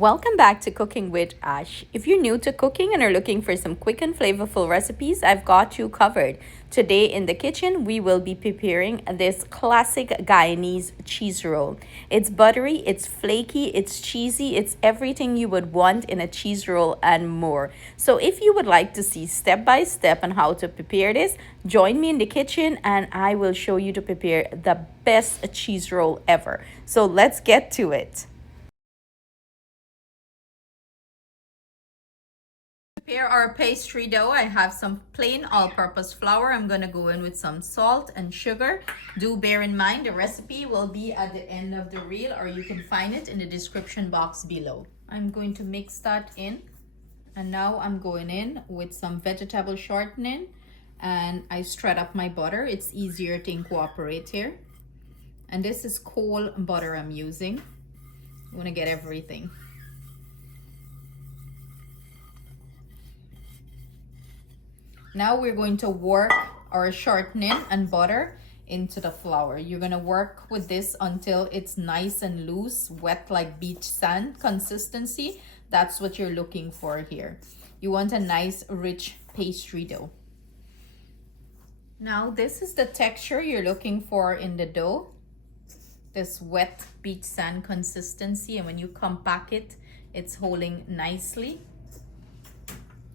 Welcome back to Cooking with Ash. If you're new to cooking and are looking for some quick and flavorful recipes, I've got you covered. Today in the kitchen, we will be preparing this classic Guyanese cheese roll. It's buttery, it's flaky, it's cheesy, it's everything you would want in a cheese roll and more. So if you would like to see step by step on how to prepare this, join me in the kitchen and I will show you to prepare the best cheese roll ever. So let's get to it. Prepare our pastry dough. I have some plain all-purpose flour. I'm going to go in with some salt and sugar. Do bear in mind the recipe will be at the end of the reel, or you can find it in the description box below. I'm going to mix that in, and now I'm going in with some vegetable shortening, and I spread up my butter. It's easier to incorporate here, and this is cold butter I'm using. You want to get everything. Now we're going to work our shortening and butter into the flour. You're going to work with this until it's nice and loose, wet like beach sand consistency. That's what you're looking for here. You want a nice, rich pastry dough. Now this is the texture you're looking for in the dough. This wet beach sand consistency, and when you compact it, it's holding nicely.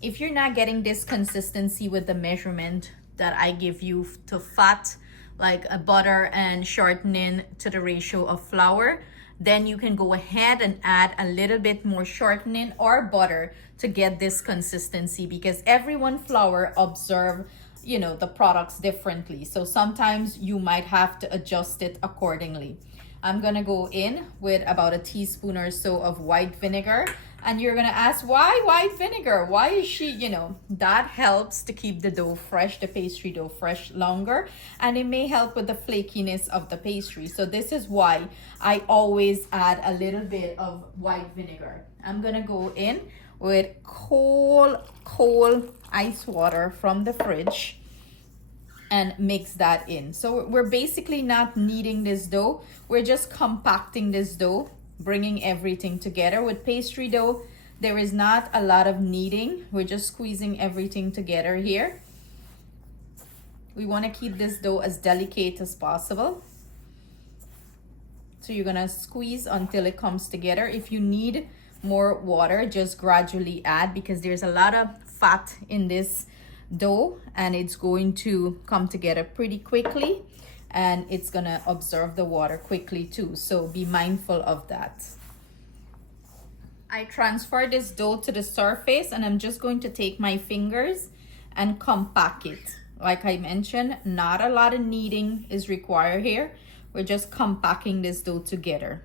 If you're not getting this consistency with the measurement that I give you to fat, like a butter and shortening to the ratio of flour, then you can go ahead and add a little bit more shortening or butter to get this consistency, because everyone flour observe the products differently. So sometimes you might have to adjust it accordingly. I'm gonna go in with about a teaspoon or so of white vinegar. And you're gonna ask, why white vinegar? Why is that helps to keep the dough fresh, the pastry dough fresh longer. And it may help with the flakiness of the pastry. So this is why I always add a little bit of white vinegar. I'm gonna go in with cold ice water from the fridge and mix that in. So we're basically not kneading this dough. We're just compacting this dough, bringing everything together. With pastry dough, there is not a lot of kneading. We're just squeezing everything together here. We want to keep this dough as delicate as possible. So you're gonna squeeze until it comes together. If you need more water, just gradually add, because there's a lot of fat in this dough and it's going to come together pretty quickly, and it's gonna absorb the water quickly too, so be mindful of that. I transfer this dough to the surface, and I'm just going to take my fingers and compact it. Like I mentioned, not a lot of kneading is required here. We're just compacting this dough together.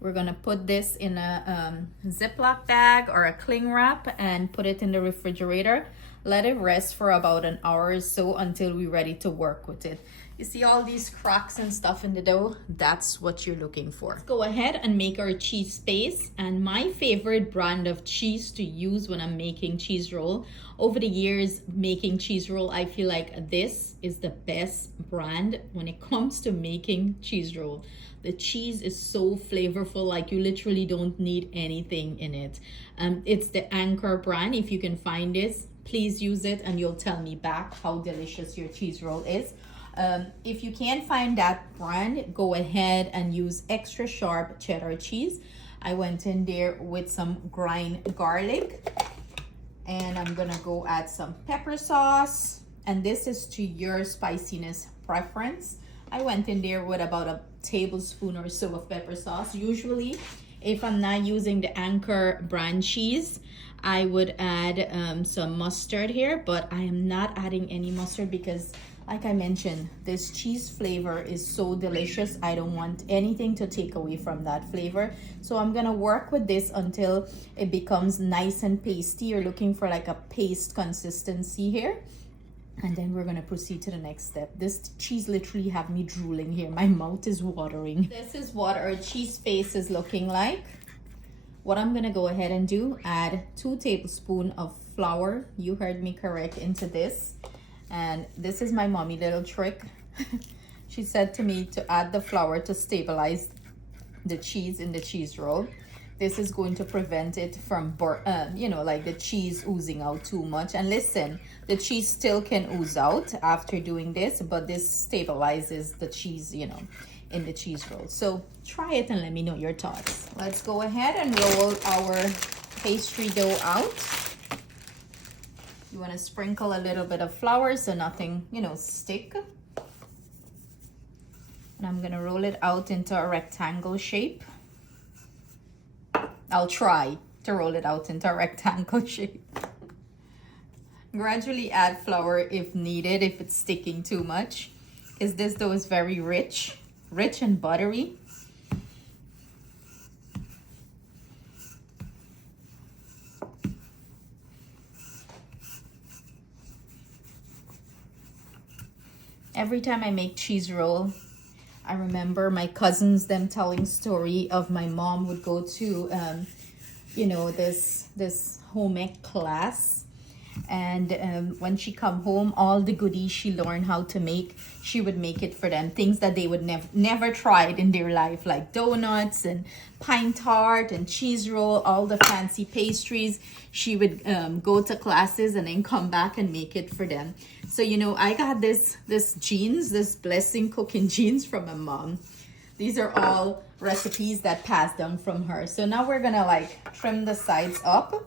We're gonna put this in a Ziploc bag or a cling wrap and put it in the refrigerator. Let it rest for about an hour or so until we're ready to work with it. You see all these cracks and stuff in the dough? That's what you're looking for. Let's go ahead and make our cheese paste. And my favorite brand of cheese to use when I'm making cheese roll. Over the years making cheese roll, I feel like this is the best brand when it comes to making cheese roll. The cheese is so flavorful, like you literally don't need anything in it. It's the Anchor brand. If you can find this, please use it and you'll tell me back how delicious your cheese roll is. If you can't find that brand, go ahead and use extra sharp cheddar cheese. I went in there with some ground garlic, and I'm gonna go add some pepper sauce, and this is to your spiciness preference. I went in there with about a tablespoon or so of pepper sauce. Usually, if I'm not using the Anchor brand cheese, I would add some mustard here, but I am not adding any mustard because, like I mentioned, this cheese flavor is so delicious. I don't want anything to take away from that flavor. So I'm gonna work with this until it becomes nice and pasty. You're looking for like a paste consistency here. And then we're gonna proceed to the next step. This cheese literally have me drooling here. My mouth is watering. This is what our cheese paste is looking like. What I'm gonna go ahead and do, add 2 tablespoons of flour. You heard me correct, into this. And this is my mommy little trick. She said to me to add the flour to stabilize the cheese in the cheese roll. This is going to prevent it from you know, like the cheese oozing out too much. And listen, the cheese still can ooze out after doing this, but this stabilizes the cheese, you know, in the cheese roll. So try it and let me know your thoughts. Let's go ahead and roll our pastry dough out. You want to sprinkle a little bit of flour so nothing, you know, stick. And I'm gonna roll it out into a rectangle shape. I'll try to roll it out into a rectangle shape. Gradually add flour if needed, if it's sticking too much, because this dough is very rich and buttery. Every time I make cheese roll, I remember my cousins, them telling story of my mom would go to, you know, this home ec class. And when she come home, all the goodies she learned how to make, she would make it for them. Things that they would never tried in their life, like donuts and pine tart and cheese roll, all the fancy pastries. She would go to classes and then come back and make it for them. So, you know, I got this blessing cooking genes from my mom. These are all recipes that passed down from her. So now we're gonna like trim the sides up.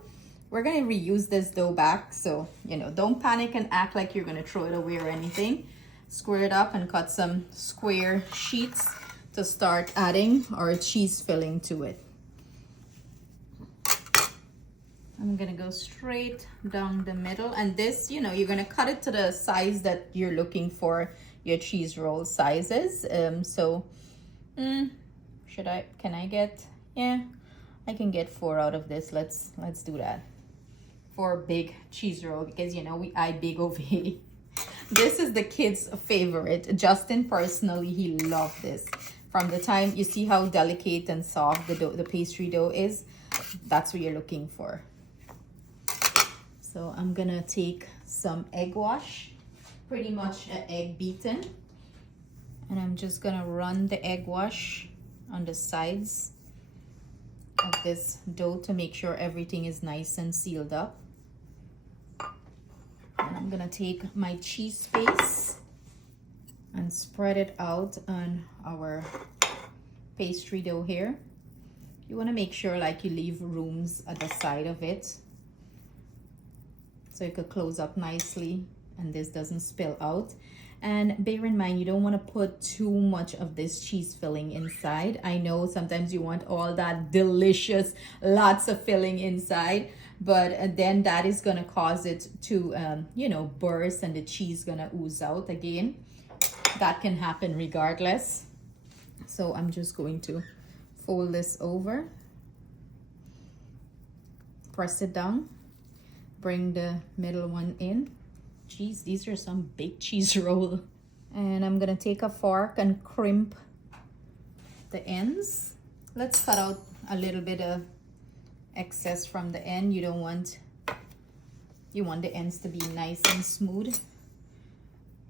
We're gonna reuse this dough back. So, you know, don't panic and act like you're gonna throw it away or anything. Square it up and cut some square sheets to start adding our cheese filling to it. I'm gonna go straight down the middle, and this, you know, you're gonna cut it to the size that you're looking for your cheese roll sizes. Can I get, yeah, I can get 4 out of this. Let's do that. 4 big cheese roll, because you know we eye big over here. This is the kids' favorite. Justin personally, he loved this. From the time you see how delicate and soft the pastry dough is, that's what you're looking for. So I'm gonna take some egg wash, pretty much an egg beaten, and I'm just gonna run the egg wash on the sides of this dough to make sure everything is nice and sealed up. And I'm gonna take my cheese paste and spread it out on our pastry dough here. You want to make sure like you leave rooms at the side of it so it could close up nicely and this doesn't spill out. And bear in mind, you don't want to put too much of this cheese filling inside. I know sometimes you want all that delicious, lots of filling inside, but then that is going to cause it to, you know, burst and the cheese going to ooze out again. That can happen regardless. So I'm just going to fold this over, press it down, bring the middle one in. Geez, these are some big cheese roll. And I'm gonna take a fork and crimp the ends. Let's cut out a little bit of excess from the end. You want the ends to be nice and smooth.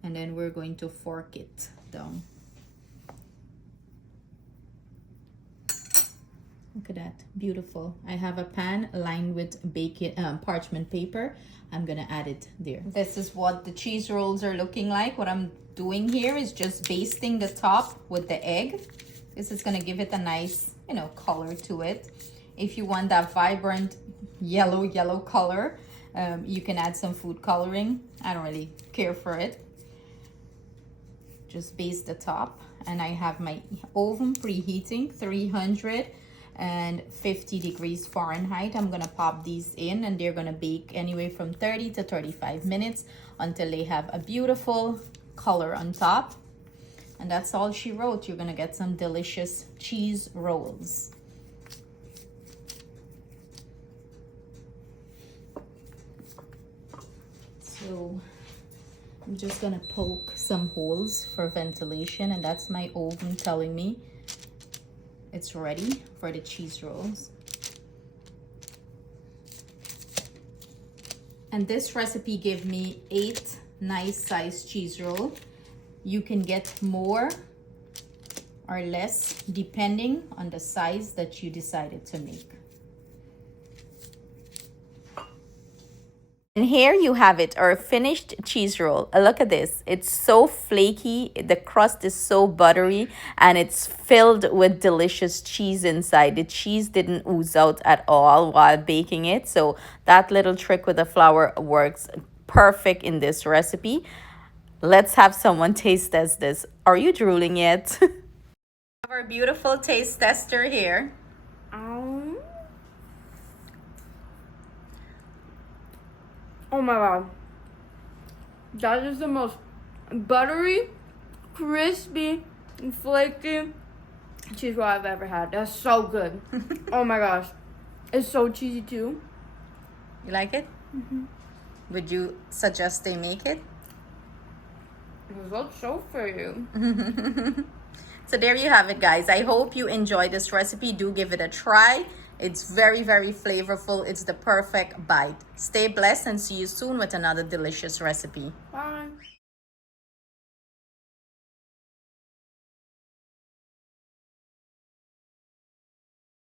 And then we're going to fork it down. Look at that, beautiful. I have a pan lined with parchment paper. I'm gonna add it there. This is what the cheese rolls are looking like. What I'm doing here is just basting the top with the egg. This is gonna give it a nice, you know, color to it. If you want that vibrant yellow color, you can add some food coloring. I don't really care for it. Just baste the top, and I have my oven preheating 350 degrees Fahrenheit. I'm gonna pop these in and they're gonna bake anyway from 30 to 35 minutes until they have a beautiful color on top. And that's all she wrote. You're gonna get some delicious cheese rolls. So I'm just gonna poke some holes for ventilation, and that's my oven telling me it's ready for the cheese rolls. And this recipe gave me 8 nice sized cheese rolls. You can get more or less depending on the size that you decided to make. And here you have it, our finished cheese roll. Look at this. It's so flaky. The crust is so buttery and it's filled with delicious cheese inside. The cheese didn't ooze out at all while baking it. So that little trick with the flour works perfect in this recipe. Let's have someone taste test this. Are you drooling yet? Our beautiful taste tester here. Oh my god. That is the most buttery, crispy, and flaky cheese roll I've ever had. That's so good. Oh my gosh. It's so cheesy too. You like it? Mm-hmm. Would you suggest they make it? It looks so for you. So there you have it, guys. I hope you enjoyed this recipe. Do give it a try. It's very, very flavorful. It's the perfect bite. Stay blessed and see you soon with another delicious recipe. Bye.